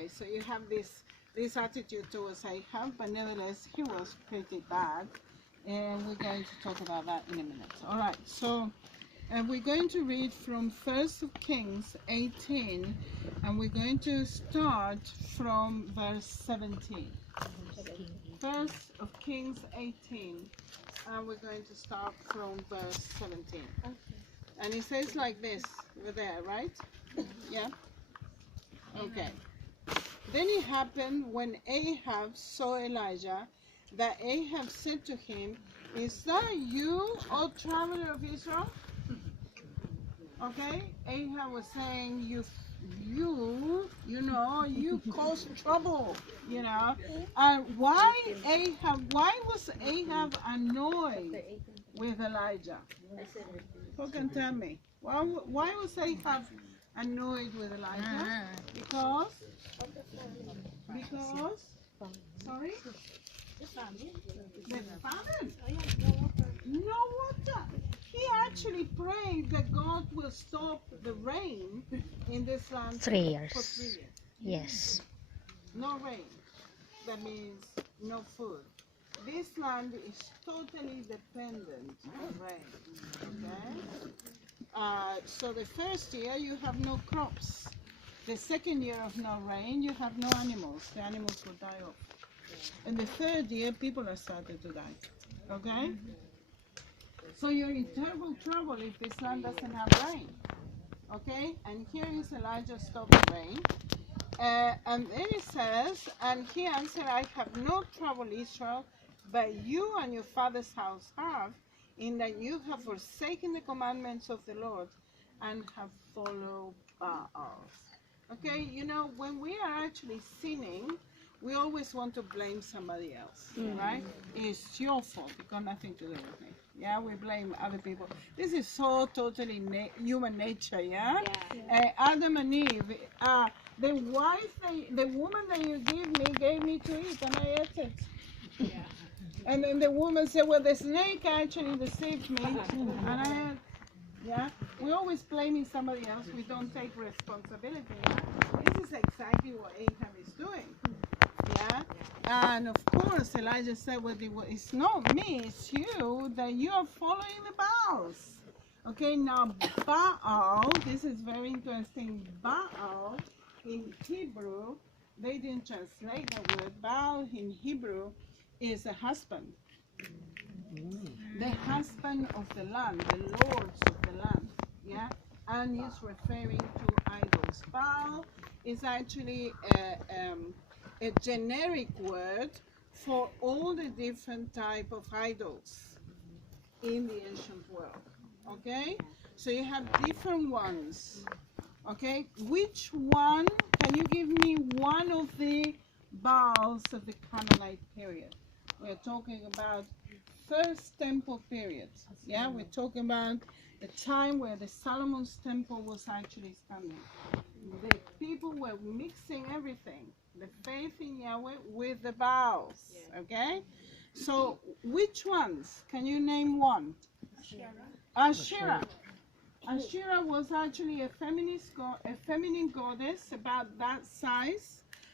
anyway, so you have this attitude towards Ahab, but nevertheless, he was pretty bad. And we're going to talk about that in a minute. All right, so we're going to read from 1st of Kings 18, and we're going to start from verse 17. 1st of Kings 18, and we're going to start from verse 17. Okay. And it says like this, over there, right? Yeah? Okay. Then it happened when Ahab saw Elijah, that Ahab said to him, "Is that you, O traveler of Israel?" Okay? Ahab was saying, you caused trouble, And why was Ahab annoyed with Elijah? Who can tell me? Why was Ahab annoyed with Elijah? Because, sorry? The famine. No water. He actually prayed that God will stop the rain in this land for 3 years. Yes. No rain. That means no food. This land is totally dependent on rain. Okay? So the first year you have no crops. The second year of no rain, you have no animals. The animals will die off. And the third year, people are starting to die. Okay? So you're in terrible trouble if this land doesn't have rain. Okay? And here is Elijah stopped the rain. And then it says, and he answered, "I have no trouble, Israel, but you and your father's house have, in that you have forsaken the commandments of the Lord and have followed Baals." Okay? When we are actually sinning, we always want to blame somebody else, right? It's your fault. It got nothing to do with me. Yeah, we blame other people. This is so totally human nature, yeah? Adam and Eve, the woman that you gave me to eat, and I ate it. Yeah. And then the woman said, "Well, the snake actually deceived me," and I ate. Yeah, we're always blaming somebody else. We don't take responsibility. This is exactly what Ahab is doing. Yeah, and of course Elijah said, "Well, it's not me, it's you, that you are following the Baals." Okay, now Baal, this is very interesting. Baal in Hebrew, they didn't translate the word. Baal in Hebrew is a husband. The husband of the land, the lords of the land. Yeah, and he's referring to idols. Baal is actually a generic word for all the different type of idols in the ancient world. Okay, so you have different ones. Okay, which one? Can you give me one of the Baals of the Carmelite period? We're talking about first temple period. Yeah, we're talking about the time where the Solomon's temple was actually standing. The people were mixing everything, the faith in Yahweh with the Baals. Okay, so which ones? Can you name one? Asherah. Asherah was actually a feminine goddess about that size,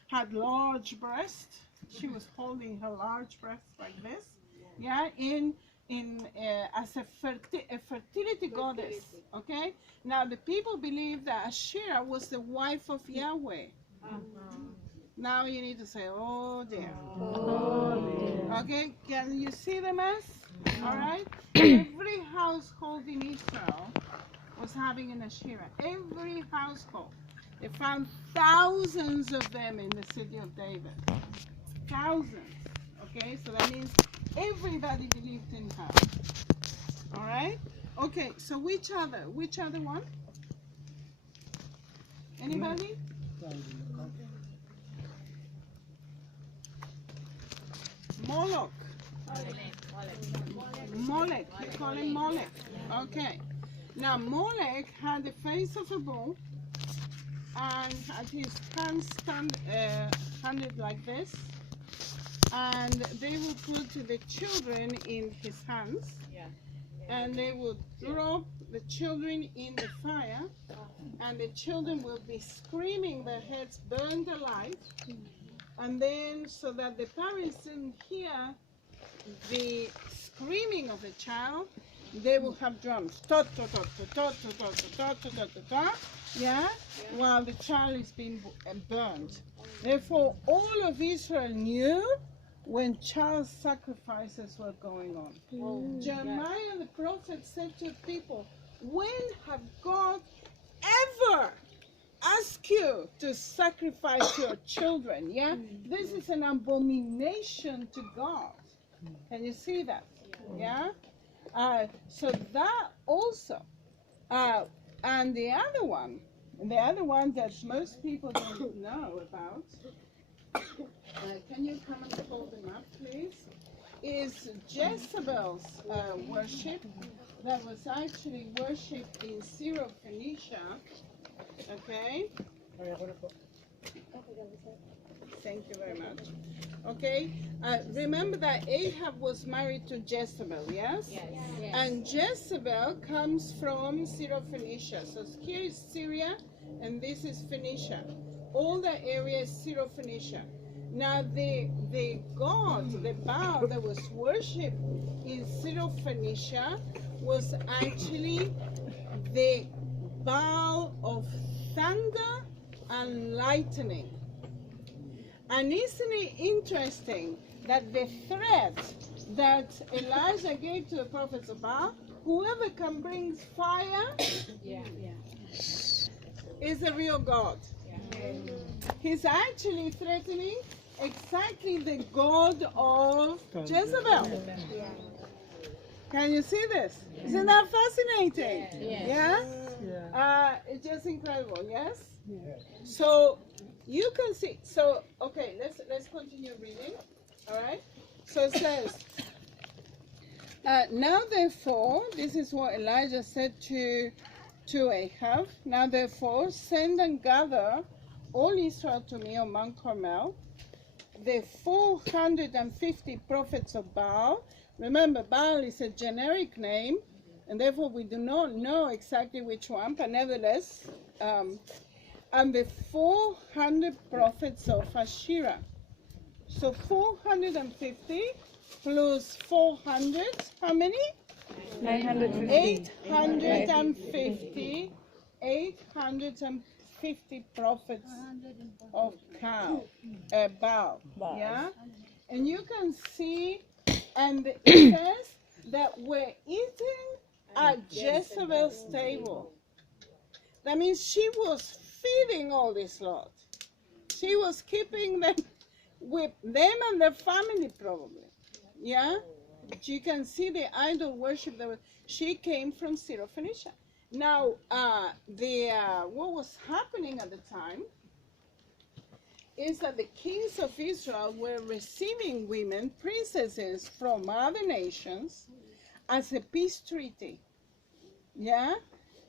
had large breasts. She was holding her large breasts like this. Yeah, as a fertility goddess. Okay. Now the people believe that Asherah was the wife of Yahweh. Now you need to say, "Oh dear." Okay. Can you see the mess? All right. Every household in Israel was having an Asherah. Every household. They found thousands of them in the city of David. Thousands. Okay, so that means everybody believed in her. All right? Okay, so which other one? Anybody? Moloch. Molech. You call him Molech. Okay. Now Molech had the face of a bull and had his hands handed like this, and they would put the children in his hands, and they will drop the children in the fire, and the children will be screaming, their heads burned alive, and then so that the parents didn't hear the screaming of the child, they will have drums, yeah, while the child is being burned. Therefore, all of Israel knew when child sacrifices were going on. Jeremiah the prophet said to people, when have God ever asked you to sacrifice your children? Yeah, this is an abomination to God. Can you see that? Yeah. So that also, and the other one that most people don't know about, can you come and hold them up, please? Is Jezebel's worship that was actually worshipped in Syro-Phoenicia. Okay. Thank you very much. Okay, remember that Ahab was married to Jezebel, yes? Yes. And Jezebel comes from Syro-Phoenicia. So here is Syria, and this is Phoenicia. All the area is Syro-Phoenicia. Now the god, the Baal that was worshipped in Syro-Phoenicia was actually the Baal of thunder and lightning. And isn't it interesting that the threat that Elijah gave to the prophets of Baal, whoever can bring fire is a real God. He's actually threatening exactly the God of Jezebel. Can you see this? Isn't that fascinating? Yeah? It's just incredible, yes? So you can see, so okay, let's continue reading. All right. So it says, now therefore, this is what Elijah said to Ahab. Now therefore, send and gather all Israel to me on Mount Carmel, the 450 prophets of Baal. Remember, Baal is a generic name, and therefore we do not know exactly which one, but nevertheless, and the 400 prophets of Asherah. So 450 plus 400, how many? 850. 850 prophets of Baal. Yeah? And you can see, and it says that we're eating at Jezebel's table. That means she was feeding all this lot. She was keeping them with them and their family probably. Yeah? But you can see the idol worship that was, she came from Syro-Phoenicia. Now, what was happening at the time is that the kings of Israel were receiving women, princesses from other nations as a peace treaty. Yeah?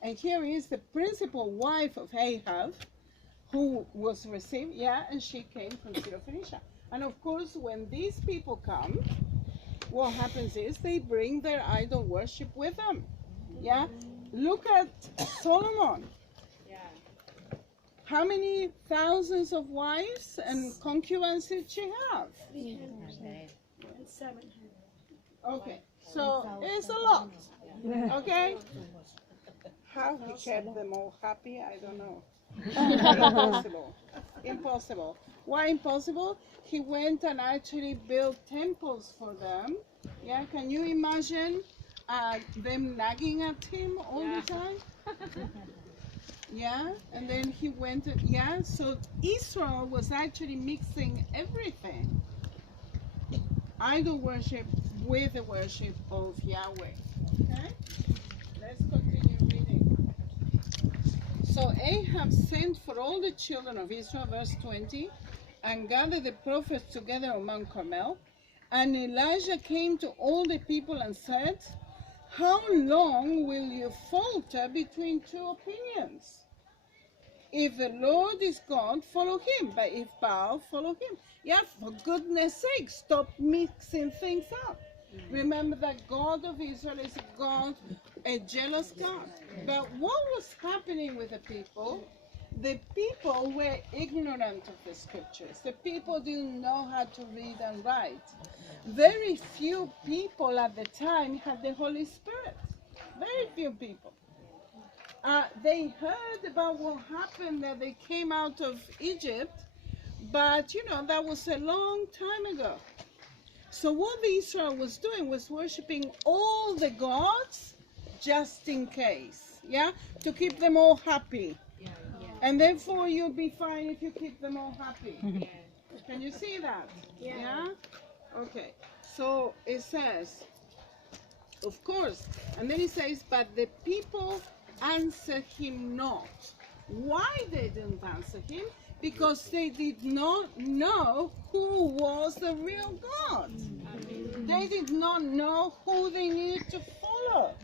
And here is the principal wife of Ahab, who was received, and she came from Syro-Phoenicia. And of course, when these people come, what happens is they bring their idol worship with them. Yeah? Look at Solomon. How many thousands of wives and concubines did she have? 700. Okay, so it's a lot. Okay? How he kept them all happy, I don't know. Impossible. Impossible. Why impossible? He went and actually built temples for them. Yeah, can you imagine them nagging at him all the time? Yeah, and then he went, so Israel was actually mixing everything. Idol worship with the worship of Yahweh. Okay? Let's continue reading. So Ahab sent for all the children of Israel, verse 20, and gathered the prophets together on Mount Carmel. And Elijah came to all the people and said, how long will you falter between two opinions? If the Lord is God, follow him. But if Baal, follow him. Yeah, for goodness sake, stop mixing things up. Remember that God of Israel is a God, a jealous God. But what was happening with the people? The people were ignorant of the scriptures. The people didn't know how to read and write. Very few people at the time had the Holy Spirit. Very few people. They heard about what happened, that they came out of Egypt, but that was a long time ago. So what Israel was doing was worshiping all the gods just in case, to keep them all happy. And therefore you'll be fine if you keep them all happy. Can you see that? Yeah? Okay. So it says, of course, and then it says, but the people answered him not. Why they didn't answer him? Because they did not know who was the real God. They did not know who they needed to follow.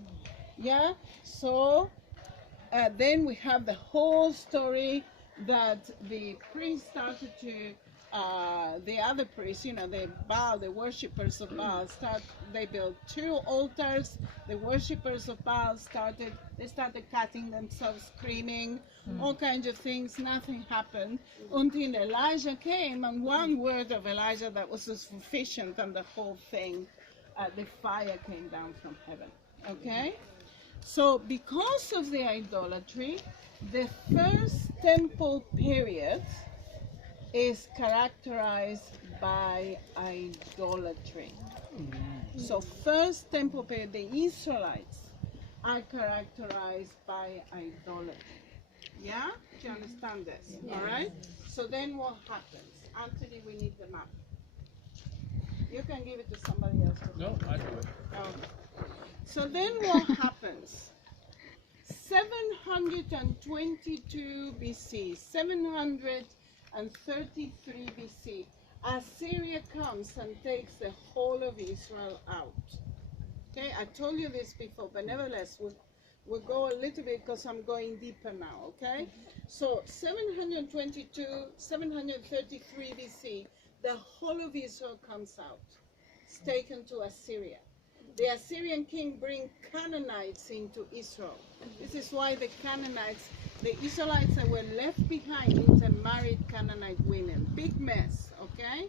Yeah? So then we have the whole story that the priest started to, the other priests, the Baal, the worshippers of Baal, they built 2 altars. The worshippers of Baal started cutting themselves, screaming, all kinds of things. Nothing happened until Elijah came, and one word of Elijah that was sufficient, and the whole thing, the fire came down from heaven. Okay? So because of the idolatry, the first temple period is characterized by idolatry. So first temple period, the Israelites are characterized by idolatry. Yeah? Do you understand this? Yeah. All right? So then what happens? Anthony, we need the map. You can give it to somebody else. No, I do it. Okay. So then what happens? 722 BC, 733 BC, Assyria comes and takes the whole of Israel out. Okay, I told you this before, but nevertheless, we'll go a little bit because I'm going deeper now, okay? So 722, 733 BC, the whole of Israel comes out. It's taken to Assyria. The Assyrian king brings Canaanites into Israel. This is why the Canaanites, the Israelites that were left behind, intermarried Canaanite women. Big mess, okay?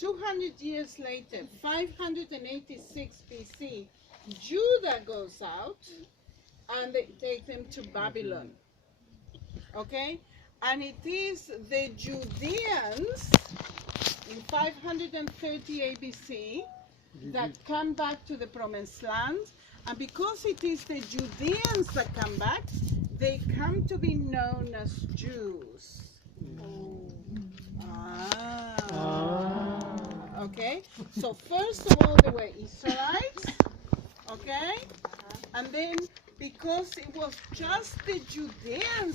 200 years later, 586 BC, Judah goes out and they take them to Babylon, okay? And it is the Judeans in 538 BC that come back to the promised land, and because it is the Judeans that come back, they come to be known as Jews. Okay, so first of all they were Israelites, okay, and then because it was just the Judeans